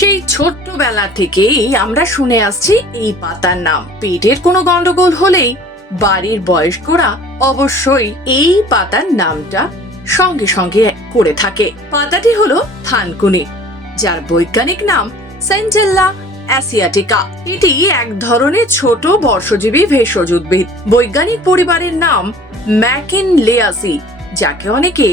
সেই ছোট্টবেলা থেকেই আমরা শুনে আসছি এই পাতার নাম। পেটের কোনো গন্ডগোল হলেই বাড়ির বয়স্করা অবশ্যই এই পাতার নামটা সঙ্গে সঙ্গে করে থাকে। পাতাটি হলো থানকুনি, যার বৈজ্ঞানিক নাম সেন্টেল্লা অ্যাসিয়াটিকা। এটি এক ধরনের ছোট বর্ষজীবী ভেষজ উদ্ভিদ। বৈজ্ঞানিক পরিবারের নাম ম্যাকিনলেয়াসি, যাকে অনেকে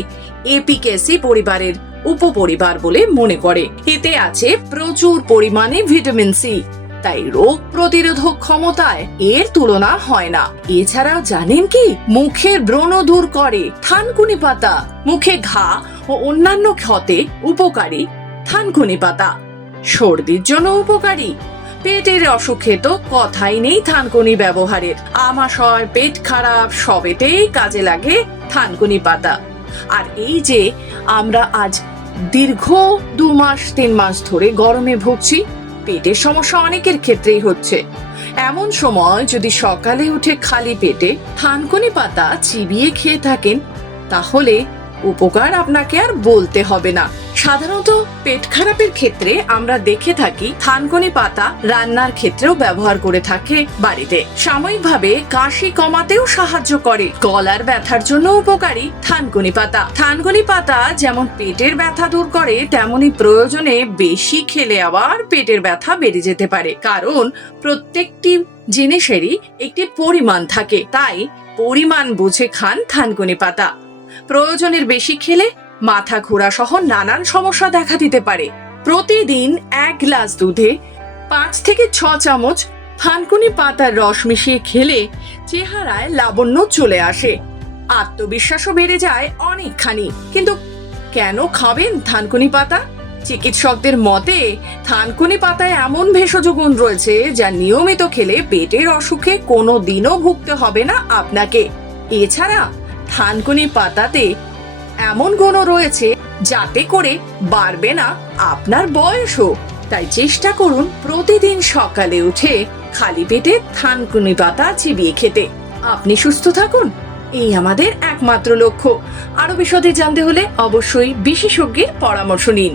এপিকেসি পরিবারের উপপরিবার বলে মনে করে। এতে আছে প্রচুর পরিমাণে ভিটামিন সি, তাই রোগ প্রতিরোধক ক্ষমতায় এর তুলনা হয় না। এছাড়াও জানেন কি, মুখের ব্রণ দূর করে থানকুনি পাতা। মুখে ঘা ও অন্যান্য ক্ষতে উপকারী থানকুনি পাতা। সর্দির জন্য উপকারী। পেটের অসুখে তো কথাই নেই থানকুনি ব্যবহারের। আমাশয়, পেট খারাপ সবেতেই কাজে লাগে থানকুনি পাতা। আর এই যে আমরা আজ দীর্ঘ 2 মাস 3 মাস ধরে গরমে ভুগছি, পেটের সমস্যা অনেকের ক্ষেত্রেই হচ্ছে। এমন সময় যদি সকালে উঠে খালি পেটে থানকুনি পাতা চিবিয়ে খেয়ে থাকেন, তাহলে উপকার আপনাকে আর বলতে হবে না। সাধারণত পেট খারাপের ক্ষেত্রে আমরা দেখে থাকি থানকুনি পাতা রান্নার ক্ষেত্রেও ব্যবহার করে থাকে বাড়িতে। সাময়িকভাবে কাশি কমাতেও সাহায্য করে। গলার ব্যথার জন্য উপকারী থানকুনি পাতা। থানকুনি পাতা যেমন পেটের ব্যথা দূর করে, তেমনি প্রয়োজনে বেশি খেলে আবার পেটের ব্যথা বেড়ে যেতে পারে। কারণ প্রত্যেকটি জিনিসেরই একটি পরিমাণ থাকে, তাই পরিমাণ বুঝে খান থানকুনি পাতা। প্রয়োজনের বেশি খেলে মাথা ঘোরা সহ নানান সমস্যা দেখা দিতে পারে। প্রতিদিন 1 গ্লাস দুধে 5 থেকে 6 চামচ থানকুনি পাতার রস মিশিয়ে খেলে চেহারায় লাবণ্য চলে আসে, আত্মবিশ্বাসও বেড়ে যায় অনেকখানি। কিন্তু কেন খাবেন থানকুনি পাতা? চিকিৎসকদের মতে থানকুনি পাতায় এমন ভেষজ গুণ রয়েছে যা নিয়মিত খেলে পেটের অসুখে কোনো দিনও ভুগতে হবে না আপনাকে। এছাড়া থানকুনি পাতাতে এমন গুণও রয়েছে যাতে করে বাড়বে না আপনার বয়সও। তাই চেষ্টা করুন প্রতিদিন সকালে উঠে খালি পেটে থানকুনি পাতা চিবিয়ে খেতে। আপনি সুস্থ থাকুন, এই আমাদের একমাত্র লক্ষ্য। আরো বিশদে জানতে হলে অবশ্যই বিশেষজ্ঞের পরামর্শ নিন।